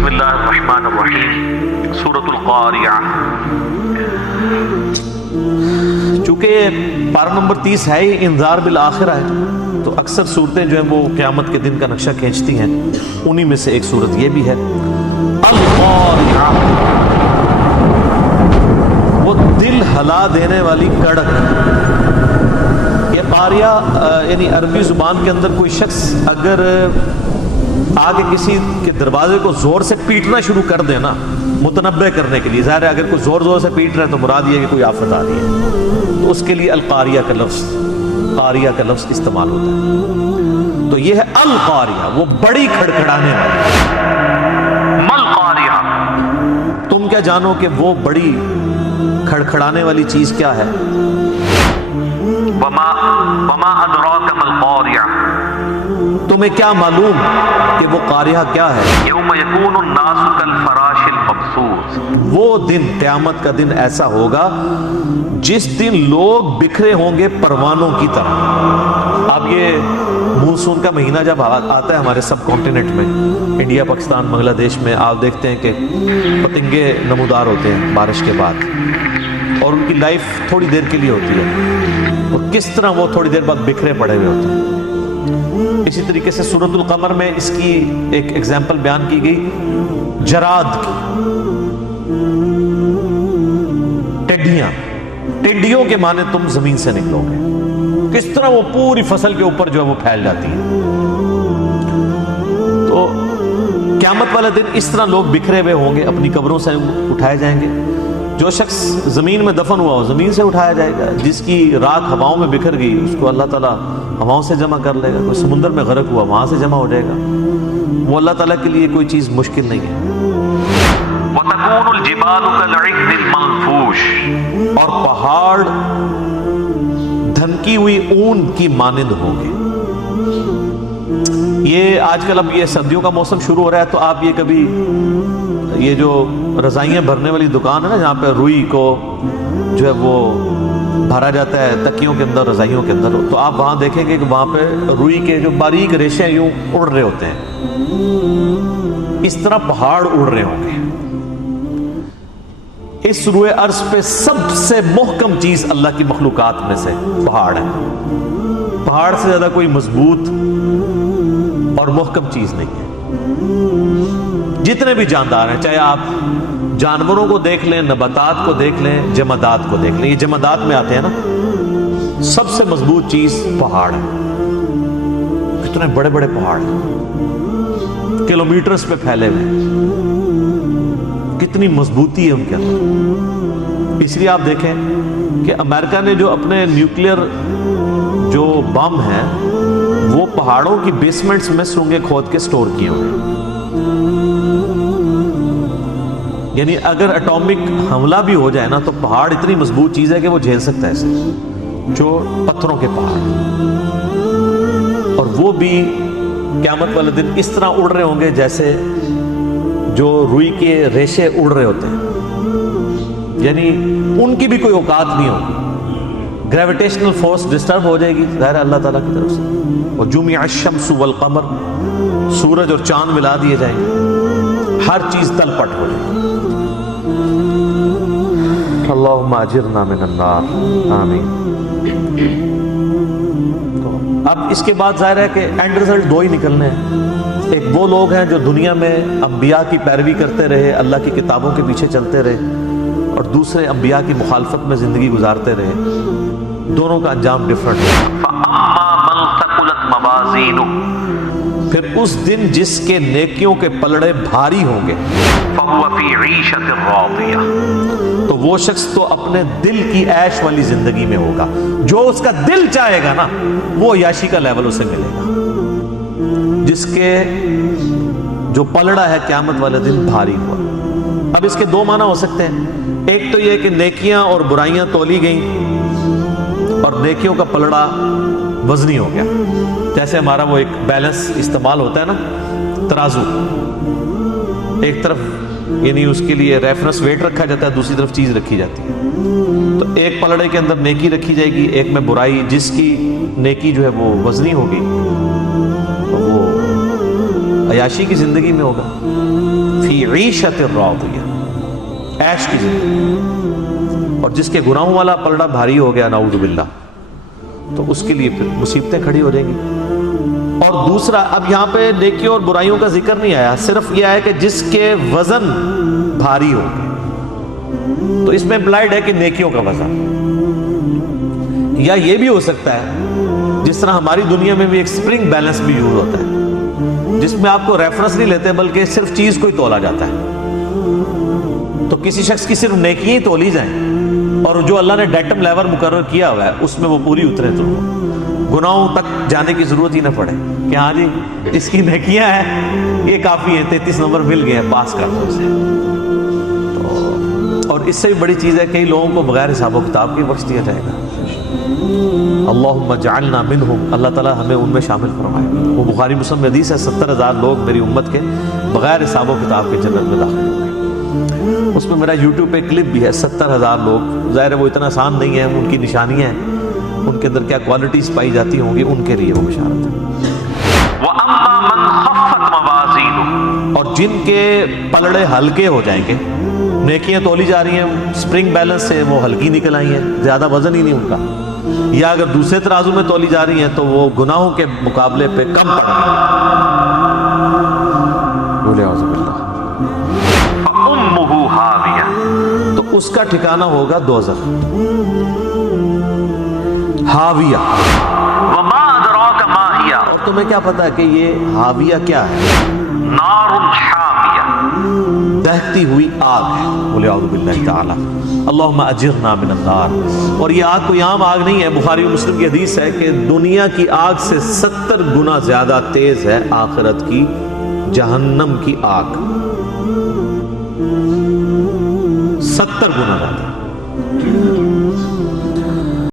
بسم اللہ الرحمن الرحیم، سورۃ القاریہ۔ چونکہ پارہ نمبر 30 ہے ہی انذار بالآخرہ ہے، تو اکثر صورتیں جو ہیں وہ قیامت کے دن کا نقشہ کھینچتی ہیں، انہی میں سے ایک صورت یہ بھی ہے القاریہ، وہ دل ہلا دینے والی کڑک۔ یہ قاریہ یعنی عربی زبان کے اندر کوئی شخص اگر آگے کسی کے دروازے کو زور سے پیٹنا شروع کر دے نا، متنبع کرنے کے لیے، ظاہر ہے اگر کوئی زور سے پیٹ رہا ہے تو مراد یہ ہے کہ کوئی آفت آ رہی ہے، تو اس کے لیے القاریہ کا لفظ، قاریہ کا لفظ استعمال ہوتا ہے۔ تو یہ ہے القاریہ، وہ بڑی کھڑکھڑانے والی۔ مل قاریہ، تم کیا جانو کہ وہ بڑی کھڑکھڑانے والی چیز کیا ہے؟ وما ادراک مل قاریہ، تمہیں کیا معلوم کہ وہ قاریہ کیا ہے؟ یوم یکون الناس کالفراش المبثوث، وہ دن، قیامت کا دن ایسا ہوگا جس دن لوگ بکھرے ہوں گے پروانوں کی طرح۔ اب یہ مونسون کا مہینہ جب آتا ہے ہمارے سب کانٹیننٹ میں، انڈیا، پاکستان، بنگلہ دیش میں، آپ دیکھتے ہیں کہ پتنگے نمودار ہوتے ہیں بارش کے بعد، اور ان کی لائف تھوڑی دیر کے لیے ہوتی ہے، اور کس طرح وہ تھوڑی دیر بعد بکھرے پڑے ہوئے ہوتے ہیں۔ اسی طریقے سے سورۃ القمر میں اس کی ایک ایگزامپل بیان کی گئی جراد کی، ٹڈیوں کے معنی تم زمین سے نکلو گے، کس طرح وہ پوری فصل کے اوپر جو ہے وہ پھیل جاتی ہیں۔ تو قیامت والا دن اس طرح لوگ بکھرے ہوئے ہوں گے، اپنی قبروں سے اٹھائے جائیں گے۔ جو شخص زمین میں دفن ہوا ہو زمین سے اٹھایا جائے گا، جس کی راکھ ہواؤں میں بکھر گئی اس کو اللہ تعالیٰ ہواؤں سے جمع کر لے گا، کوئی سمندر میں غرق ہوا وہاں سے جمع ہو جائے گا، وہ اللہ تعالیٰ کے لیے کوئی چیز مشکل نہیں ہے۔ وتكون الجبال كالعهن المنفوش، اور پہاڑ دھنکی ہوئی اون کی مانند ہوں گے۔ یہ آج کل اب یہ سردیوں کا موسم شروع ہو رہا ہے، تو آپ یہ کبھی یہ جو رضائیاں بھرنے والی دکان ہے نا، جہاں پہ روئی کو جو ہے وہ بھرا جاتا ہے تکیوں کے اندر، رضائیوں کے اندر، تو آپ وہاں دیکھیں گے کہ وہاں پہ روئی کے جو باریک ریشے یوں اڑ رہے ہوتے ہیں، اس طرح پہاڑ اڑ رہے ہوں گے۔ اس روئے ارض پہ سب سے محکم چیز اللہ کی مخلوقات میں سے پہاڑ ہے۔ پہاڑ سے زیادہ کوئی مضبوط اور محکم چیز نہیں ہے۔ جتنے بھی جاندار ہیں، چاہے آپ جانوروں کو دیکھ لیں، نباتات کو دیکھ لیں، جمادات کو دیکھ لیں، یہ جمادات میں آتے ہیں نا، سب سے مضبوط چیز پہاڑ ہے۔ کتنے بڑے بڑے پہاڑ ہیں، کلومیٹرز پہ پھیلے ہوئے، کتنی مضبوطی ہے ان کے اندر۔ اس لیے آپ دیکھیں کہ امریکہ نے جو اپنے نیوکلیئر جو بم ہیں وہ پہاڑوں کی بیسمنٹس میں سرنگیں کھود کے سٹور کیے ہوئے ہیں، یعنی اگر اٹامک حملہ بھی ہو جائے نا تو پہاڑ اتنی مضبوط چیز ہے کہ وہ جھیل سکتا ہے اسے، جو پتھروں کے پہاڑ، اور وہ بھی قیامت والے دن اس طرح اڑ رہے ہوں گے جیسے جو روئی کے ریشے اڑ رہے ہوتے ہیں، یعنی ان کی بھی کوئی اوقات نہیں ہوگی، گریویٹیشنل فورس ڈسٹرب ہو جائے گی ظاہر اللہ تعالیٰ کی طرف سے، اور جمع الشمس والقمر، سورج اور چاند ملا دیے جائیں گے، ہر چیز تل پٹ ہو جائے گی۔ اللہم اجرنا من النار، آمین۔ تو اب اس کے بعد ظاہر ہے کہ اینڈ رزلٹ دو ہی نکلنے ہیں۔ ایک وہ لوگ ہیں جو دنیا میں انبیاء کی پیروی کرتے رہے، اللہ کی کتابوں کے پیچھے چلتے رہے، اور دوسرے انبیاء کی مخالفت میں زندگی گزارتے رہے، دونوں کا انجام ڈفرنٹ ہے۔ فَأَمَّا مَنْ ثَقُلَتْ مَوَازِينُهُ، پھر اس دن جس کے نیکیوں کے پلڑے بھاری ہوں گے، فَهُوَ فِي عِيشَةٍ رَاضِيَةٍ، تو وہ شخص تو اپنے دل کی عیش والی زندگی میں ہوگا، جو اس کا دل چاہے گا نا وہ عیاشی کا لیول اسے ملے گا، جس کے جو پلڑا ہے قیامت والے دن بھاری ہوا۔ اب اس کے دو معنی ہو سکتے ہیں، ایک تو یہ کہ نیکیاں اور برائیاں تولی گئیں اور نیکیوں کا پلڑا وزنی ہو گیا، جیسے ہمارا وہ ایک بیلنس استعمال ہوتا ہے نا، ترازو، ایک طرف یعنی اس کے لیے ریفرنس ویٹ رکھا جاتا ہے، دوسری طرف چیز رکھی جاتی ہے، تو ایک پلڑے کے اندر نیکی رکھی جائے گی، ایک میں برائی، جس کی نیکی جو ہے وہ وزنی ہوگی وہ عیاشی کی زندگی میں ہوگا، فی عیشت راضیہ، عیش کی زندگی. اور جس کے گناہوں والا پلڑا بھاری ہو گیا نعوذ باللہ، تو اس کے لیے پھر مصیبتیں کھڑی ہو جائیں گی. اور دوسرا، اب یہاں پہ نیکیوں اور برائیوں کا ذکر نہیں آیا، صرف یہ ہے کہ جس کے وزن بھاری ہو گئے، تو اس میں امپلائڈ ہے کہ نیکیوں کا وزن. یا یہ بھی ہو سکتا ہے جس طرح ہماری دنیا میں بھی ایک سپرنگ بیلنس بھی یوز ہوتا ہے، جس میں آپ کو ریفرنس نہیں لیتے بلکہ صرف چیز کو ہی تولا جاتا ہے. تو کسی شخص کی صرف نیکیاں ہی تولی جائیں اور جو اللہ نے ڈیٹم لیول مقرر کیا ہوا ہے اس میں وہ پوری اترے، تو گناہوں تک جانے کی ضرورت ہی نہ پڑے کہ ہاں جی اس کی نیکیاں ہیں یہ کافی ہیں، 33 نمبر مل گئے ہیں، پاس کر دو اسے. اور اس سے بھی بڑی چیز ہے کئی لوگوں کو بغیر حساب و کتاب کے بخش دیا جائے گا. اللہم اجعلنا منہم، اللہ تعالیٰ ہمیں ان میں شامل فرمائے. وہ بخاری مسلم میں حدیث ہے 70,000 لوگ میری امت کے بغیر حساب و کتاب کے جنت میں داخل ہوں گے. اس میں میرا یوٹیوب پہ کلپ بھی ہے، 70,000 لوگ. ظاہر ہے وہ اتنا آسان نہیں ہے، ان کی نشانیاں ہیں، ان کے اندر کیا کوالٹیز پائی جاتی ہوں گی، ان کے لیے وہ بشارت ہے. وَأَمَّا مَنْ خَفَّتْ مَوَازِينُهُ، اور جن کے پلڑے ہلکے ہو جائیں گے، نیکیاں تولی جا رہی ہیں سپرنگ بیلنس سے، وہ ہلکی نکل آئی ہیں، زیادہ وزن ہی نہیں ان کا. یا اگر دوسرے ترازو میں تولی جا رہی ہیں تو وہ گناہوں کے مقابلے پہ کم پڑ رہی ہیں. اعوذ باللہ. فَأُمُّهُ هَاوِيَةٌ، تو اس کا ٹھکانہ ہوگا دوزخ. ہاویہ. وَمَا أَدْرَاكَ مَا هِيَ، اور تمہیں کیا پتا ہے کہ یہ ہاویہ کیا ہے؟ نَارٌ حَامِيَةٌ، دہتی ہوئی آگ ہے. بولے اعوذ باللہ تعالی. اللہم اجرنا من النار. اور یہ آگ کوئی عام آگ نہیں ہے، بخاری و مسلم کی حدیث ہے کہ دنیا کی آگ سے 70 گنا زیادہ تیز ہے آخرت کی جہنم کی آگ. 70 گنا زیادہ.